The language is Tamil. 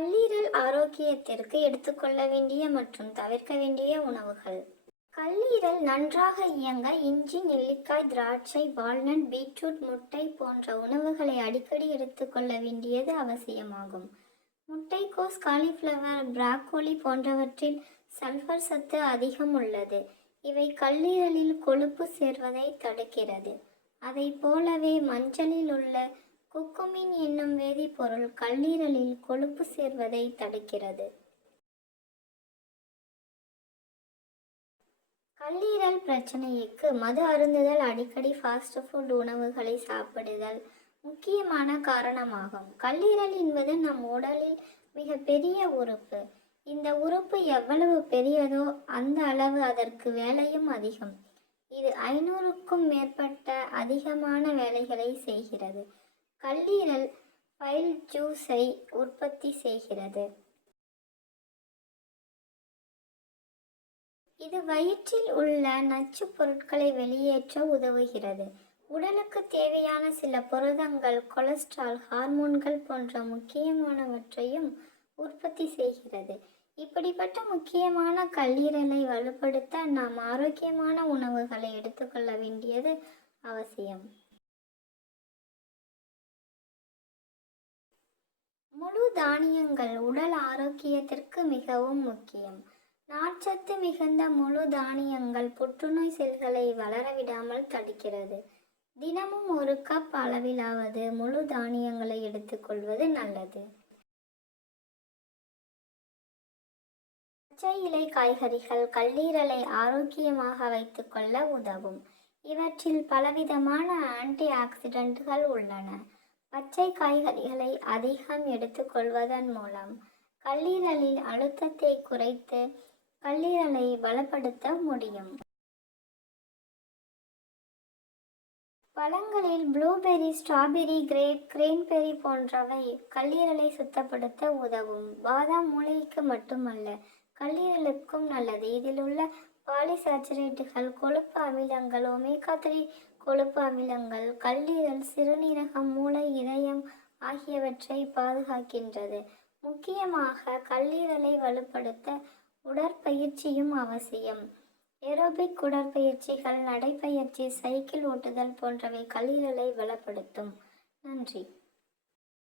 கல்லீரல் ஆரோக்கியத்திற்கு எடுத்துக்கொள்ள வேண்டிய மற்றும் தவிர்க்க வேண்டிய உணவுகள். கல்லீரல் நன்றாக இயங்க இஞ்சி நெல்லிக்காய் திராட்சை வால்நட் பீட்ரூட் முட்டை போன்ற உணவுகளை அடிக்கடி எடுத்துக்கொள்ள வேண்டியது அவசியமாகும். முட்டைக்கோஸ் காலிஃப்ளவர் பிராக்கோலி போன்றவற்றில் சல்ஃபர் சத்து அதிகம் உள்ளது. இவை கல்லீரலில் கொழுப்பு சேர்வதை தடுக்கிறது. அதை போலவே மஞ்சளில் உள்ள குக்குமி பொருள் கல்லீரலில் கொழுப்பு சேர்வதை தடுக்கிறது. கல்லீரல் பிரச்சனைக்கு மது அருந்துதல் அடிக்கடி ஃபாஸ்ட் ஃபுட் உணவுகளை சாப்பிடுதல் முக்கியமான காரணமாகும். கல்லீரல் என்பது நம் உடலில் மிக பெரிய உறுப்பு. இந்த உறுப்பு எவ்வளவு பெரியதோ அந்த அளவு அதற்கு வேலையும் அதிகம். இது ஐநூறுக்கும் மேற்பட்ட அதிகமான வேலைகளை செய்கிறது. கல்லீரல் ஃபைல் ஜூஸை உற்பத்தி செய்கிறது. இது வயிற்றில் உள்ள நச்சுப் பொருட்களை வெளியேற்ற உதவுகிறது. உடலுக்கு தேவையான சில புரதங்கள் கொலஸ்ட்ரால் ஹார்மோன்கள் போன்ற முக்கியமானவற்றையும் உற்பத்தி செய்கிறது. இப்படிப்பட்ட முக்கியமான கல்லீரலை வலுப்படுத்த நாம் ஆரோக்கியமான உணவுகளை எடுத்துக்கொள்ள வேண்டியது அவசியம். முழு தானியங்கள் உடல் ஆரோக்கியத்திற்கு மிகவும் முக்கியம். நார்ச்சத்து மிகுந்த முழு தானியங்கள் புற்றுநோய் செல்களை வளரவிடாமல் தடுக்கிறது. தினமும் ஒரு கப் அளவிலாவது முழு தானியங்களை எடுத்துக்கொள்வது நல்லது. பச்சை இலை காய்கறிகள் கல்லீரலை ஆரோக்கியமாக வைத்துக்கொள்ள உதவும். இவற்றில் பலவிதமான ஆன்டி ஆக்சிடென்ட்கள் உள்ளன. பச்சை காய்கறிகளை அதிகம் எடுத்துக்கொள்வதன் மூலம் கல்லீரலில் அழுத்தத்தை குறைத்து கல்லீரலை பலப்படுத்த முடியும். பழங்களில் ப்ளூபெர்ரி ஸ்ட்ராபெரி கிரேப் கிரேன்பெர்ரி போன்றவை கல்லீரலை சுத்தப்படுத்த உதவும். பாதாம் மூளைக்கு மட்டுமல்ல கல்லீரலுக்கும் நல்லது. இதில் உள்ள பாலிசாச்சுரேட்டுகள் கொழுப்பு அமிலங்கள் ஒமேகா த்ரீ கொழுப்பு அமிலங்கள் கல்லீரல் சிறுநீரகம் மூளை இதயம் ஆகியவற்றை பாதுகாக்கின்றது. முக்கியமாக கல்லீரலை வலுப்படுத்த உடற்பயிற்சியும் அவசியம். ஏரோபிக் உடற்பயிற்சிகள் நடைப்பயிற்சி சைக்கிள் ஓட்டுதல் போன்றவை கல்லீரலை வளப்படுத்தும் நன்றி.